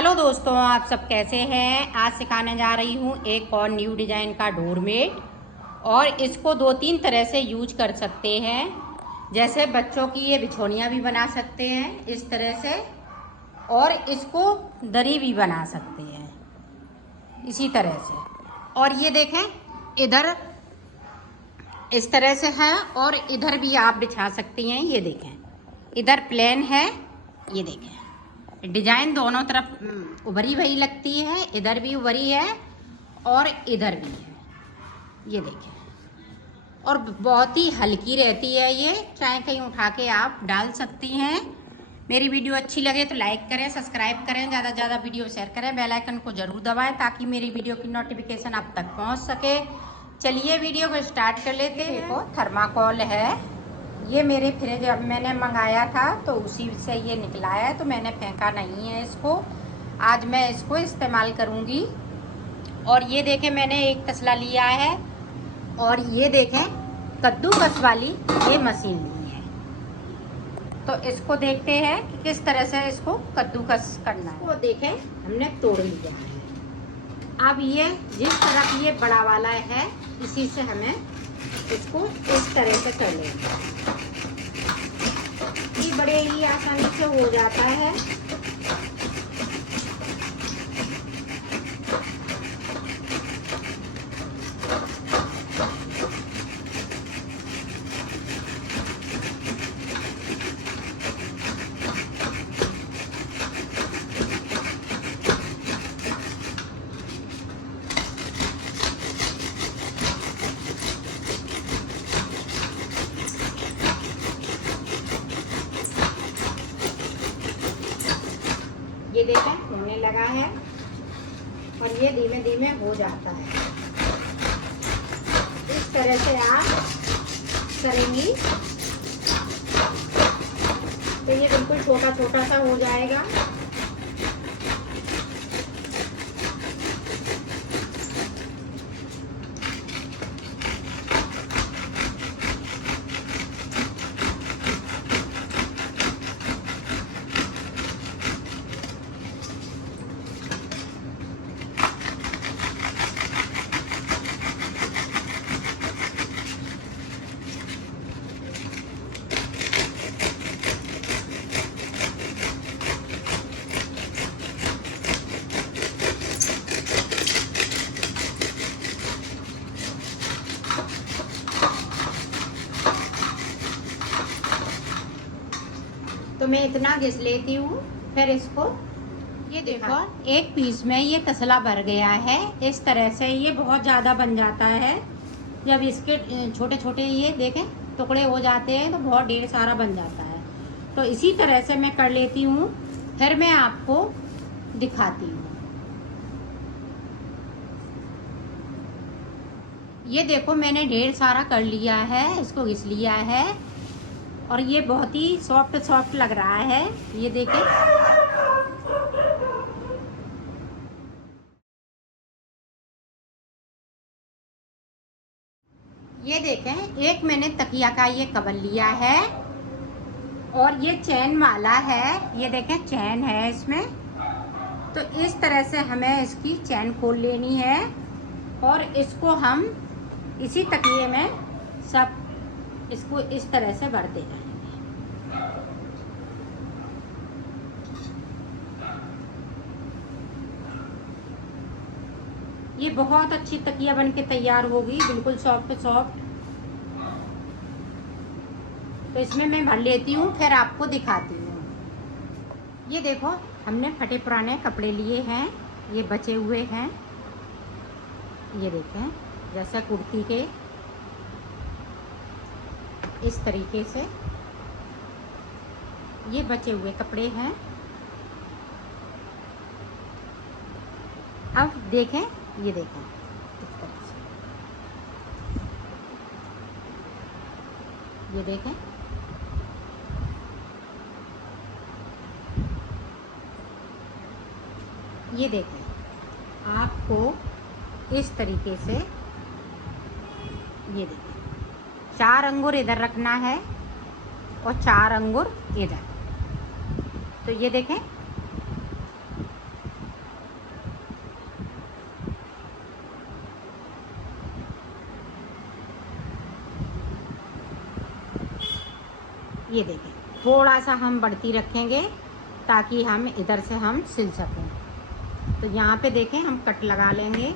Hello दोस्तों, आप सब कैसे हैं। आज सिखाने जा रही हूँ एक और न्यू डिज़ाइन का डोरमेट। और इसको दो तीन तरह से यूज कर सकते हैं। जैसे बच्चों की ये बिछौनियाँ भी बना सकते हैं इस तरह से, और इसको दरी भी बना सकते हैं इसी तरह से। और ये देखें, इधर इस तरह से है और इधर भी आप बिछा सकती हैं। ये देखें, इधर प्लेन है, ये देखें डिजाइन दोनों तरफ उभरी भरी लगती है, इधर भी उभरी है और इधर भी है। ये देखें, और बहुत ही हल्की रहती है ये, चाहे कहीं उठा के आप डाल सकती हैं। मेरी वीडियो अच्छी लगे तो लाइक करें, सब्सक्राइब करें, ज़्यादा से ज़्यादा वीडियो शेयर करें, बेल आइकन को ज़रूर दबाएं ताकि मेरी वीडियो की नोटिफिकेशन आप तक पहुंच सके। चलिए वीडियो को स्टार्ट कर लेते हैं। देखो, थर्माकोल है ये, मेरे फ्रिज अब मैंने मंगाया था तो उसी से ये निकला है, तो मैंने फेंका नहीं है इसको। आज मैं इसको इस्तेमाल करूँगी। और ये देखें, मैंने एक तसला लिया है और ये देखें कद्दूकस वाली ये मशीन ली है। तो इसको देखते हैं कि किस तरह से इसको कद्दूकस करना है। वो देखें, हमने तोड़ लिया है। अब ये जिस तरफ ये बड़ा वाला है इसी से हमें इसको इस तरह से कर लेंगे। ये बड़े ही आसानी से हो जाता है। ये देखें होने लगा है और ये धीमे धीमे हो जाता है। इस तरह से आप करेंगी तो ये बिल्कुल छोटा छोटा सा हो जाएगा। तो मैं इतना घिस लेती हूँ, फिर इसको ये देखो एक पीस में ये तसला भर गया है। इस तरह से ये बहुत ज़्यादा बन जाता है। जब इसके छोटे छोटे ये देखें टुकड़े हो जाते हैं तो बहुत ढेर सारा बन जाता है। तो इसी तरह से मैं कर लेती हूँ, फिर मैं आपको दिखाती हूँ। ये देखो, मैंने ढेर सारा कर लिया है, इसको घिस लिया है और ये बहुत ही सॉफ्ट सॉफ्ट लग रहा है। ये देखें, ये देखें एक मैंने तकिया का ये कवर लिया है और ये चैन वाला है। ये देखें चैन है इसमें। तो इस तरह से हमें इसकी चैन खोल लेनी है और इसको हम इसी तकिए में सब इसको इस तरह से भरते जाएंगे। ये बहुत अच्छी तकिया बन के तैयार होगी, बिल्कुल सॉफ्ट सॉफ्ट। तो इसमें मैं भर लेती हूँ, फिर आपको दिखाती हूँ। ये देखो, हमने फटे पुराने कपड़े लिए हैं, ये बचे हुए हैं। ये देखें, जैसा कुर्ती के इस तरीके से ये बचे हुए कपड़े हैं। अब देखें, ये देखें इस तरह से, ये देखें ये देखें आपको इस तरीके से। ये देखें 4 अंगूर इधर रखना है और 4 अंगूर इधर। तो ये देखें ये देखें, थोड़ा सा हम बढ़ती रखेंगे ताकि हम इधर से हम सिल सकें। तो यहाँ पे देखें हम कट लगा लेंगे।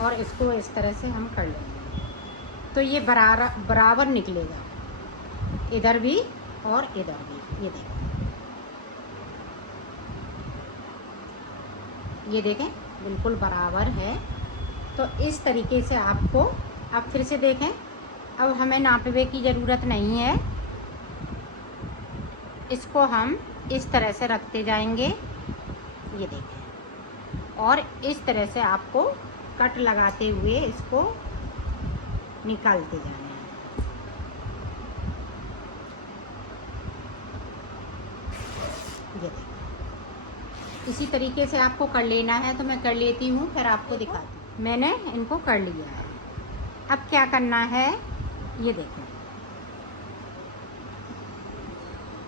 और इसको इस तरह से हम कर लेंगे तो ये बराबर निकलेगा, इधर भी और इधर भी। ये देखें बिल्कुल बराबर है। तो इस तरीके से आपको, अब फिर से देखें, अब हमें नापने की ज़रूरत नहीं है। इसको हम इस तरह से रखते जाएंगे, ये देखें, और इस तरह से आपको कट लगाते हुए इसको निकालते जाना है। ये देखें, इसी तरीके से आपको कर लेना है। तो मैं कर लेती हूँ, फिर आपको दिखाती हूँ। मैंने इनको कर लिया है। अब क्या करना है, ये देखें,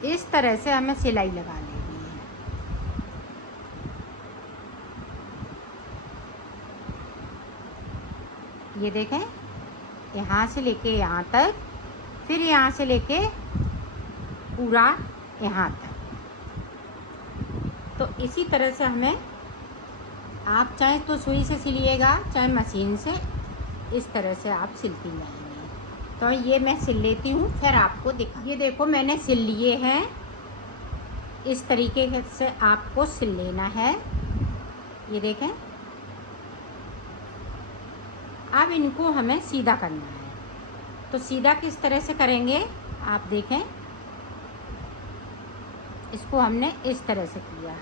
इस तरह से हमें सिलाई लगा लेनी है। ये देखें, यहाँ से लेके यहाँ तक, फिर यहाँ से लेके पूरा यहाँ तक। तो इसी तरह से हमें, आप चाहे तो सुई से सिलिएगा, चाहे मशीन से, इस तरह से आप सिलती जाएंगे। तो ये मैं सिल लेती हूँ, फिर आपको दिखा। ये देखो मैंने सिल लिए हैं। इस तरीके से आपको सिल लेना है। ये देखें, अब इनको हमें सीधा करना है। तो सीधा किस तरह से करेंगे, आप देखें, इसको हमने इस तरह से किया।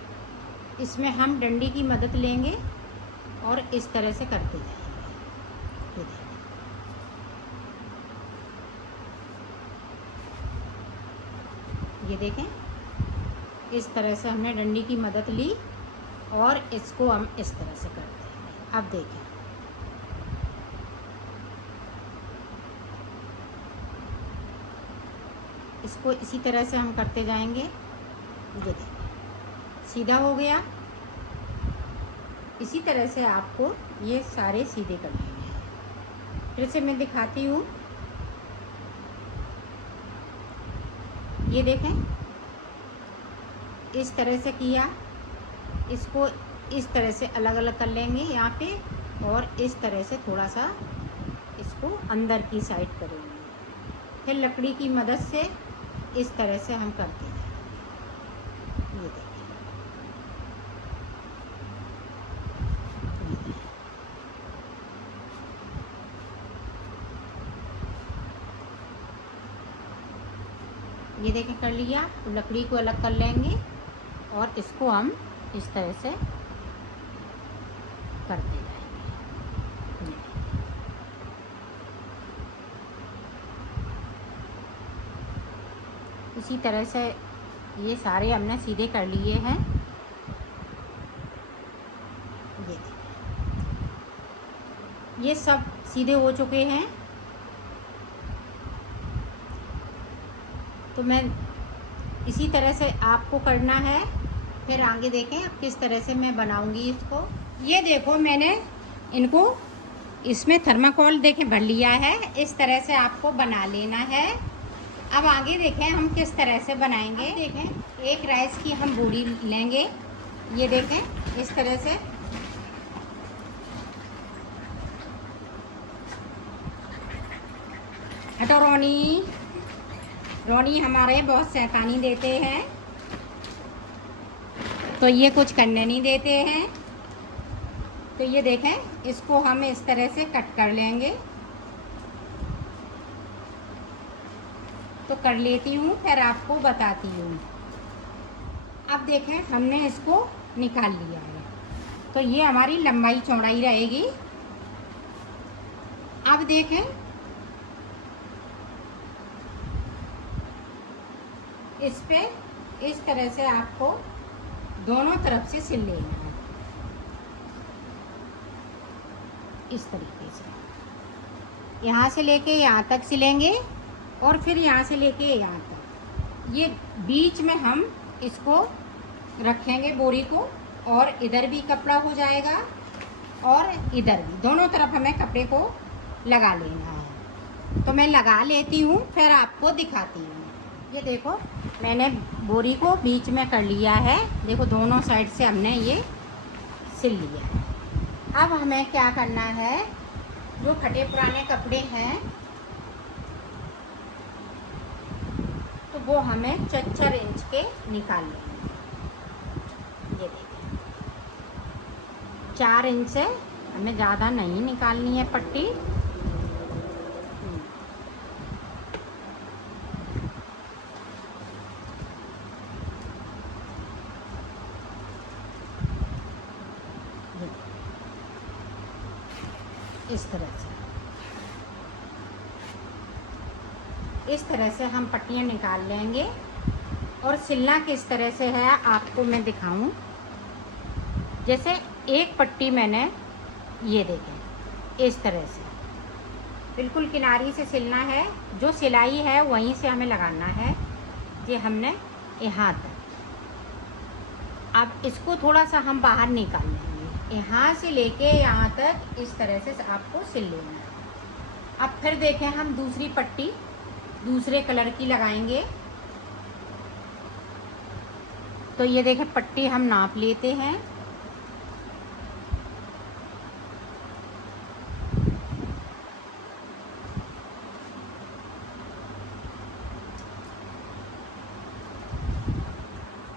इसमें हम डंडी की मदद लेंगे और इस तरह से करते जाएंगे। ये देखें, इस तरह से हमने डंडी की मदद ली और इसको हम इस तरह से करते हैं। अब देखें, इसको इसी तरह से हम करते जाएंगे। ये देखें, सीधा हो गया। इसी तरह से आपको ये सारे सीधे कर लेने हैं। फिर से मैं दिखाती हूँ। ये देखें, इस तरह से किया, इसको इस तरह से अलग अलग कर लेंगे यहाँ पे, और इस तरह से थोड़ा सा इसको अंदर की साइड करेंगे। फिर लकड़ी की मदद से इस तरह से हम करते हैं। ये देखें, ये देखें कर लिया। तो लकड़ी को अलग कर लेंगे और इसको हम इस तरह से करते जाएंगे। इसी तरह से ये सारे हमने सीधे कर लिए हैं। ये सब सीधे हो चुके हैं। तो मैं इसी तरह से आपको करना है। फिर आगे देखें अब किस तरह से मैं बनाऊंगी इसको। ये देखो मैंने इनको इसमें थर्माकोल देखें भर लिया है। इस तरह से आपको बना लेना है। अब आगे देखें हम किस तरह से बनाएंगे। देखें एक राइस की हम बोरी लेंगे। ये देखें इस तरह से हटो रोनी, रोनी हमारे बहुत शैतानी देते हैं, तो ये कुछ करने नहीं देते हैं। तो ये देखें इसको हम इस तरह से कट कर लेंगे। तो कर लेती हूँ फिर आपको बताती हूँ। अब देखें हमने इसको निकाल लिया है। तो ये हमारी लंबाई चौड़ाई रहेगी। अब देखें इस पे इस तरह से आपको दोनों तरफ से सिल लेना है। इस तरीके से यहाँ से लेके यहाँ तक सिलेंगे और फिर यहाँ से लेके यहाँ तक। ये बीच में हम इसको रखेंगे बोरी को, और इधर भी कपड़ा हो जाएगा और इधर भी, दोनों तरफ हमें कपड़े को लगा लेना है। तो मैं लगा लेती हूँ, फिर आपको दिखाती हूँ। ये देखो मैंने बोरी को बीच में कर लिया है। देखो दोनों साइड से हमने ये सिल लिया है। अब हमें क्या करना है, जो फटे पुराने कपड़े हैं तो वो हमें 4 इंच के निकाल लेंगे। ये देखिए 4 इंच से हमें ज़्यादा नहीं निकालनी है पट्टी। इस तरह से हम पट्टियाँ निकाल लेंगे। और सिलना किस तरह से है आपको मैं दिखाऊं। जैसे एक पट्टी मैंने, ये देखें इस तरह से बिल्कुल किनारी से सिलना है। जो सिलाई है वहीं से हमें लगाना है। ये हमने यहाँ तक। अब इसको थोड़ा सा हम बाहर निकाल लेंगे, यहाँ से लेके यहाँ तक इस तरह से आपको सिल लेना है। अब फिर देखें हम दूसरी पट्टी दूसरे कलर की लगाएंगे। तो ये देखें पट्टी हम नाप लेते हैं।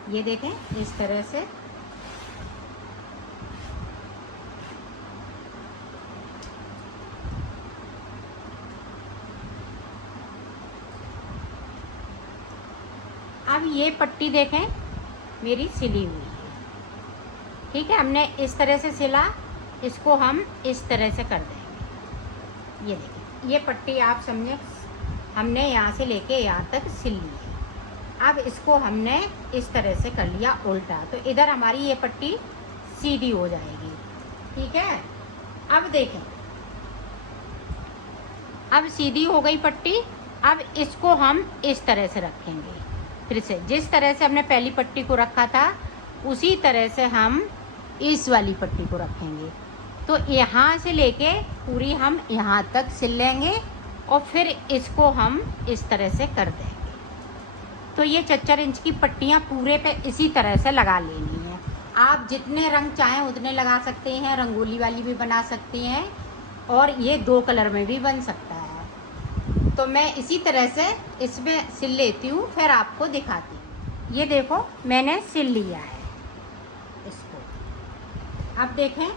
ये देखें इस तरह से। अब ये पट्टी देखें मेरी सिली हुई है। ठीक है, हमने इस तरह से सिला, इसको हम इस तरह से कर देंगे। ये देखिए ये पट्टी आप समझे, हमने यहाँ से लेके यहाँ तक सिल ली है। अब इसको हमने इस तरह से कर लिया उल्टा, तो इधर हमारी ये पट्टी सीधी हो जाएगी। ठीक है, अब देखें अब सीधी हो गई पट्टी। अब इसको हम इस तरह से रखेंगे। फिर से जिस तरह से हमने पहली पट्टी को रखा था उसी तरह से हम इस वाली पट्टी को रखेंगे। तो यहाँ से लेके पूरी हम यहाँ तक सिल लेंगे और फिर इसको हम इस तरह से कर देंगे। तो ये 4 इंच की पट्टियाँ पूरे पे इसी तरह से लगा लेनी है। आप जितने रंग चाहें उतने लगा सकते हैं, रंगोली वाली भी बना सकते हैं और ये 2 कलर में भी बन सकता है। तो मैं इसी तरह से इसमें सिल लेती हूँ, फिर आपको दिखाती हूँ। ये देखो मैंने सिल लिया है इसको। अब देखें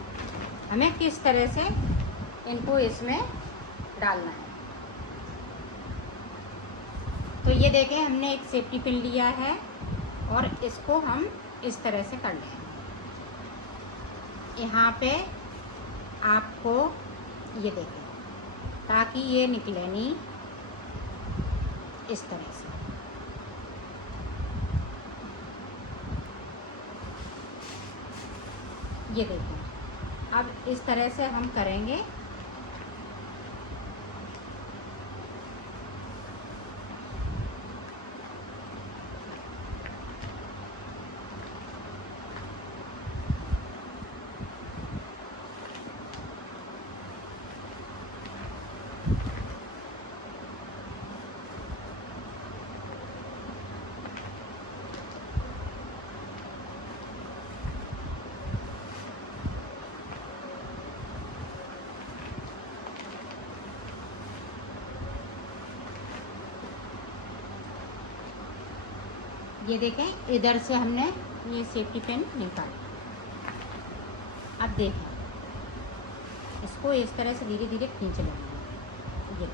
हमें किस तरह से इनको इसमें डालना है। तो ये देखें हमने एक सेफ्टी पिन लिया है और इसको हम इस तरह से कर लेंगे। यहाँ पे आपको ये देखें ताकि ये निकले नहीं, इस तरह से। ये देखें अब इस तरह से हम करेंगे। ये देखें इधर से हमने ये सेफ्टी पिन निकाली। अब देखें इसको इस तरह से धीरे धीरे खींच लेंगे। ये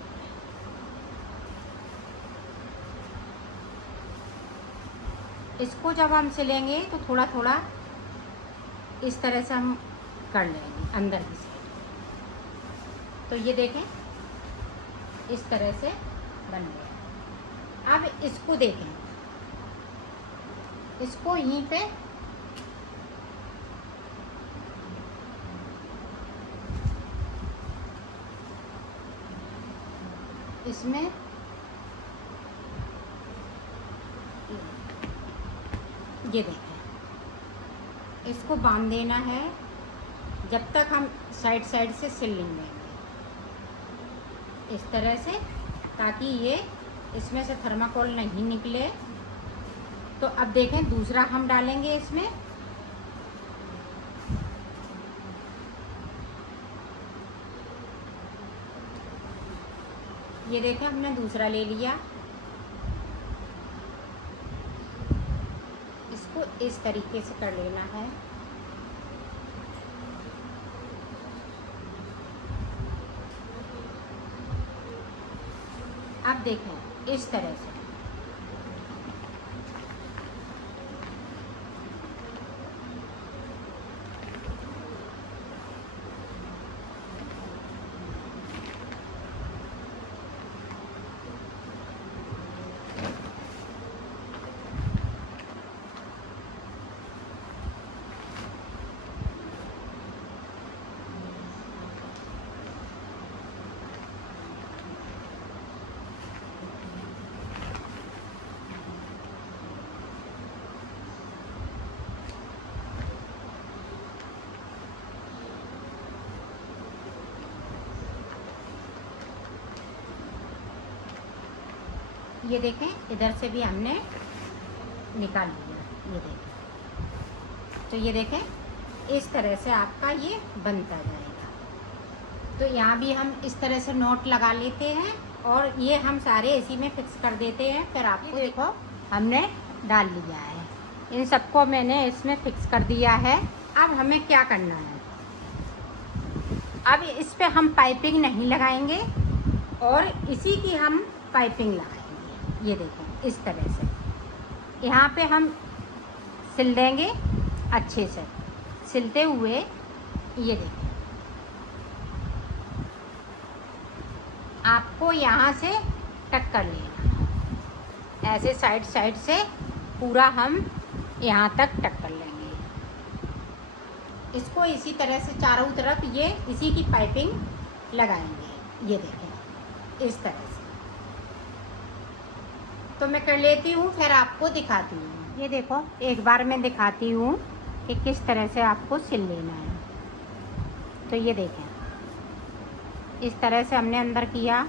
इसको जब हम सिलेंगे तो थोड़ा थोड़ा इस तरह से हम कर लेंगे अंदर की साइड। तो ये देखें इस तरह से बन गया। अब इसको देखें, इसको यहीं पे इसमें ये देखें इसको बांध देना है जब तक हम साइड साइड से सिल लेंगे इस तरह से, ताकि ये इसमें से थर्माकोल नहीं निकले। तो अब देखें दूसरा हम डालेंगे इसमें। ये देखें हमने दूसरा ले लिया। इसको इस तरीके से कर लेना है। अब देखें इस तरह से ये देखें इधर से भी हमने निकाल लिया। ये देखें, तो ये देखें इस तरह से आपका ये बनता जाएगा। तो यहाँ भी हम इस तरह से नोट लगा लेते हैं और ये हम सारे इसी में फिक्स कर देते हैं। फिर आपको देखो हमने डाल लिया है, इन सबको मैंने इसमें फिक्स कर दिया है। अब हमें क्या करना है, अब इस पे हम पाइपिंग नहीं लगाएंगे और इसी की हम पाइपिंग लगाएंगे। ये देखें इस तरह से यहाँ पे हम सिल देंगे अच्छे से। सिलते हुए ये देखें आपको यहाँ से कट कर लेना, ऐसे साइड साइड से पूरा हम यहाँ तक कट कर लेंगे। इसको इसी तरह से चारों तरफ ये इसी की पाइपिंग लगाएंगे। ये देखें इस तरह से। तो मैं कर लेती हूँ, फिर आपको दिखाती हूँ। ये देखो एक बार मैं दिखाती हूँ कि किस तरह से आपको सिल लेना है। तो ये देखें इस तरह से हमने अंदर किया,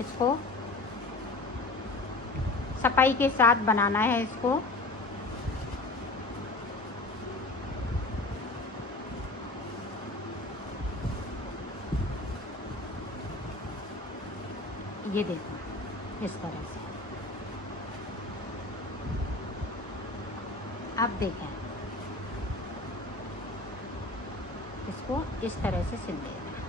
इसको सफाई के साथ बनाना है इसको। ये देखो इस तरह से। अब देखें इसको इस तरह से सिल देना है।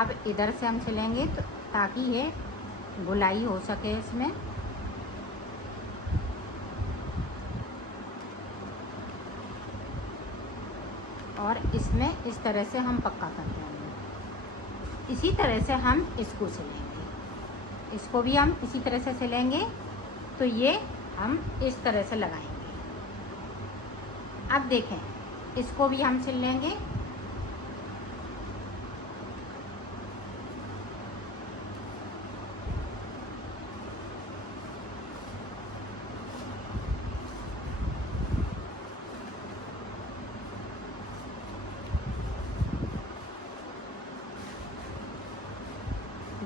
अब इधर से हम सिलेंगे तो ताकि ये गोलाई हो सके इसमें। और इसमें इस तरह से हम पक्का कर देंगे। इसी तरह से हम इसको सिलेंगे, इसको भी हम इसी तरह से सिलेंगे। तो ये हम इस तरह से लगाएंगे। अब देखें इसको भी हम सिल लेंगे।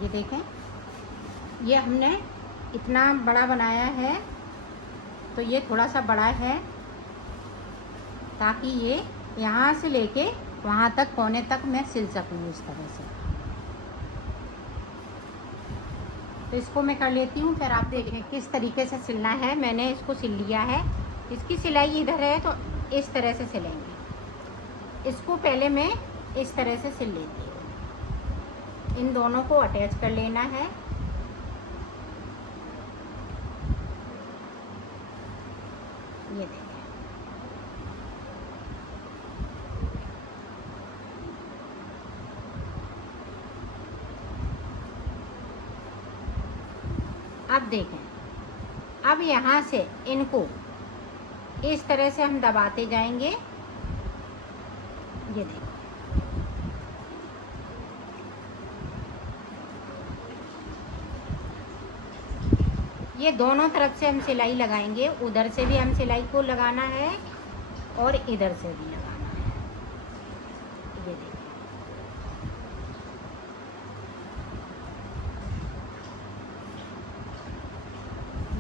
ये देखें ये हमने इतना बड़ा बनाया है, तो ये थोड़ा सा बड़ा है ताकि ये यहाँ से लेके वहाँ तक कोने तक मैं सिल सकूँ इस तरह से। तो इसको मैं कर लेती हूँ, फिर आप देखें किस तरीके से सिलना है। मैंने इसको सिल लिया है, इसकी सिलाई इधर है तो इस तरह से सिलेंगे। इसको पहले मैं इस तरह से सिल लेती हूँ। इन दोनों को अटैच कर लेना है। ये देखें अब देखें, अब यहाँ से इनको इस तरह से हम दबाते जाएंगे। ये देखें ये दोनों तरफ से हम सिलाई लगाएंगे, उधर से भी हम सिलाई को लगाना है और इधर से भी लगाना है। ये देखिए,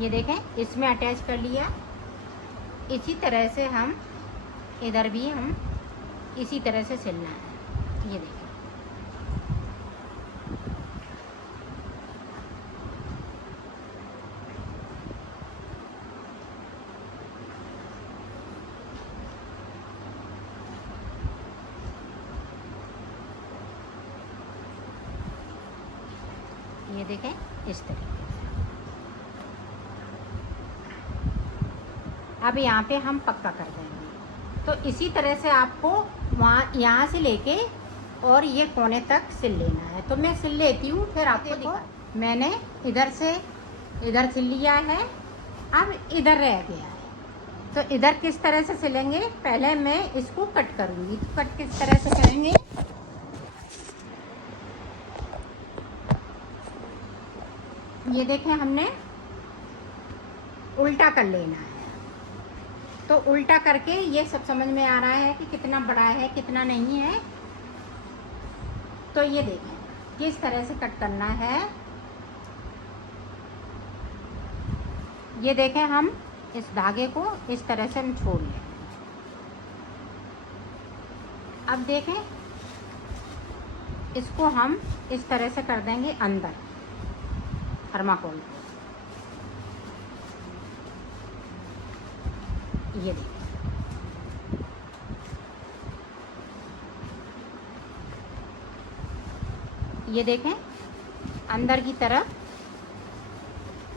ये देखें इसमें अटैच कर लिया। इसी तरह से हम इधर भी हम इसी तरह से सिलना है। ये देखें, ये देखें इस तरीके से। अब यहाँ पे हम पक्का कर देंगे। तो इसी तरह से आपको वहाँ यहाँ से लेके और ये कोने तक सिल लेना है। तो मैं सिल लेती हूँ, फिर आपको दिखा। मैंने इधर से इधर सिल लिया है, अब इधर रह गया है। तो इधर किस तरह से सिलेंगे, पहले मैं इसको कट करूँगी। तो कट किस तरह से करेंगे, ये देखें हमने उल्टा कर लेना है। तो उल्टा करके ये सब समझ में आ रहा है कि कितना बड़ा है कितना नहीं है। तो ये देखें किस तरह से कट करना है। ये देखें हम इस धागे को इस तरह से हम छोड़ लें। अब देखें इसको हम इस तरह से कर देंगे अंदर थर्माकोल को। ये देखिए, ये देखें अंदर की तरफ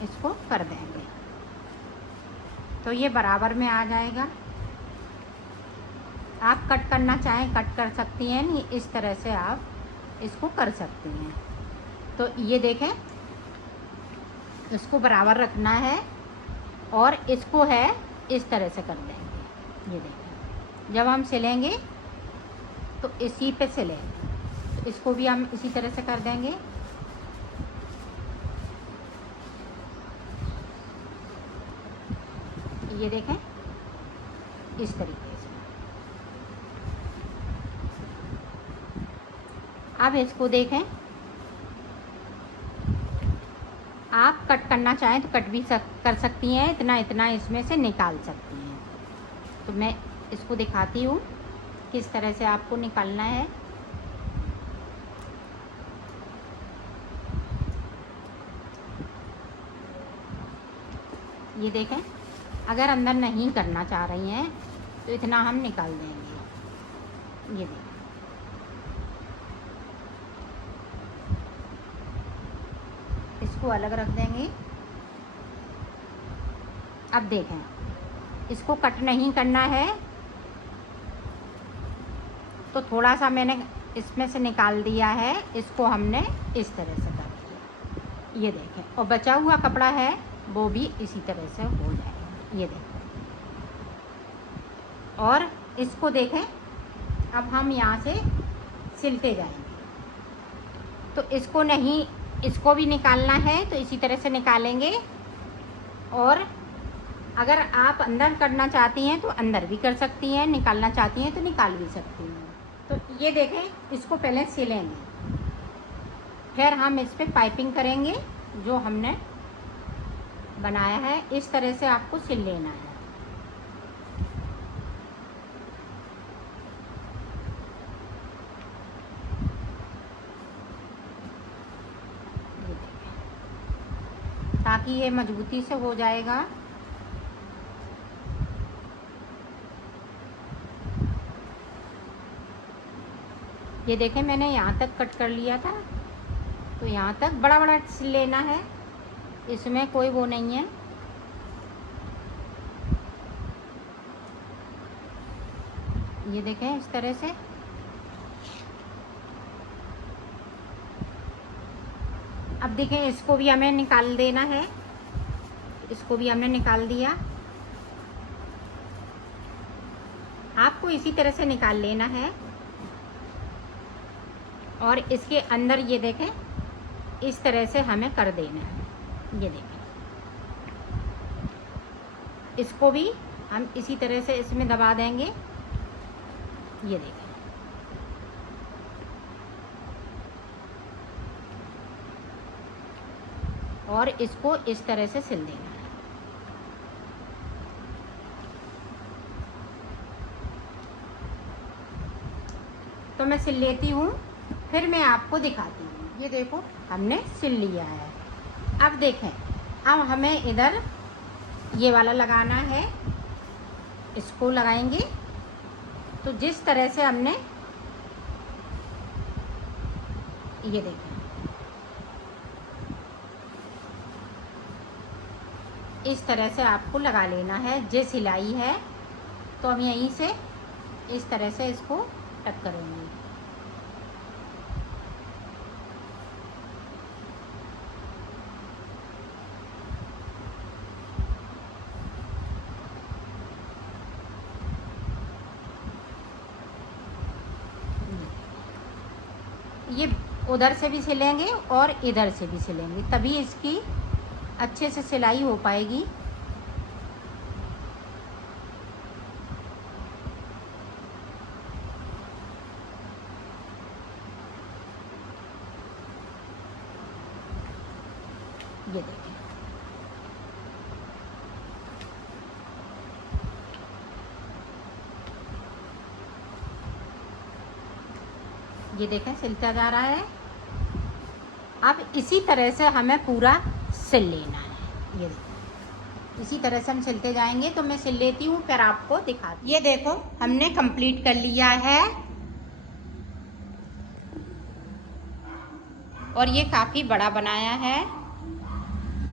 इसको कर देंगे तो ये बराबर में आ जाएगा। आप कट करना चाहें कट कर सकती हैं, नहीं इस तरह से आप इसको कर सकती हैं। तो ये देखें इसको बराबर रखना है और इसको है इस तरह से कर देंगे। ये देखें जब हम सिलेंगे तो इसी पे सिलेंगे, तो इसको भी हम इसी तरह से कर देंगे। ये देखें इस तरीके से। अब इसको देखें, आप कट करना चाहें तो कट भी कर सकती हैं, इतना इतना इसमें से निकाल सकती हैं। तो मैं इसको दिखाती हूँ किस तरह से आपको निकालना है। ये देखें अगर अंदर नहीं करना चाह रही हैं तो इतना हम निकाल देंगे। ये देखें इसको अलग रख देंगे। अब देखें इसको कट नहीं करना है तो थोड़ा सा मैंने इसमें से निकाल दिया है, इसको हमने इस तरह से कर दिया। ये देखें और बचा हुआ कपड़ा है वो भी इसी तरह से हो जाएगा। ये देखें और इसको देखें अब हम यहाँ से सिलते जाएंगे। तो इसको नहीं, इसको भी निकालना है तो इसी तरह से निकालेंगे। और अगर आप अंदर करना चाहती हैं तो अंदर भी कर सकती हैं, निकालना चाहती हैं तो निकाल भी सकती हैं। तो ये देखें इसको पहले सिलेंगे, फिर हम इस पर पाइपिंग करेंगे जो हमने बनाया है। इस तरह से आपको सिल लेना है। ताकि ये मजबूती से हो जाएगा। ये देखें मैंने यहाँ तक कट कर लिया था, तो यहाँ तक बड़ा बड़ा सिल लेना है, इसमें कोई वो नहीं है। ये देखें इस तरह से। अब देखें इसको भी हमें निकाल देना है, इसको भी हमने निकाल दिया। आपको इसी तरह से निकाल लेना है और इसके अंदर ये देखें इस तरह से हमें कर देना है। ये देखें इसको भी हम इसी तरह से इसमें दबा देंगे। ये देखें, और इसको इस तरह से सिल देना है। तो मैं सिल लेती हूँ, फिर मैं आपको दिखाती हूँ। ये देखो हमने सिल लिया है। अब देखें, अब हमें इधर ये वाला लगाना है, इसको लगाएंगे। तो जिस तरह से हमने, ये देखें, इस तरह से आपको लगा लेना है। जे सिलाई है तो हम यहीं से इस तरह से इसको कट करेंगे। ये उधर से भी सिलेंगे और इधर से भी सिलेंगे, तभी इसकी अच्छे से सिलाई हो पाएगी। ये देखिए, ये देखें सिलता जा रहा है। अब इसी तरह से हमें पूरा सिल लेना है। ये देखो, इसी तरह से हम सिलते जाएंगे। तो मैं सिल लेती हूँ, फिर आपको दिखाती हूँ। ये देखो हमने कंप्लीट कर लिया है, और ये काफ़ी बड़ा बनाया है।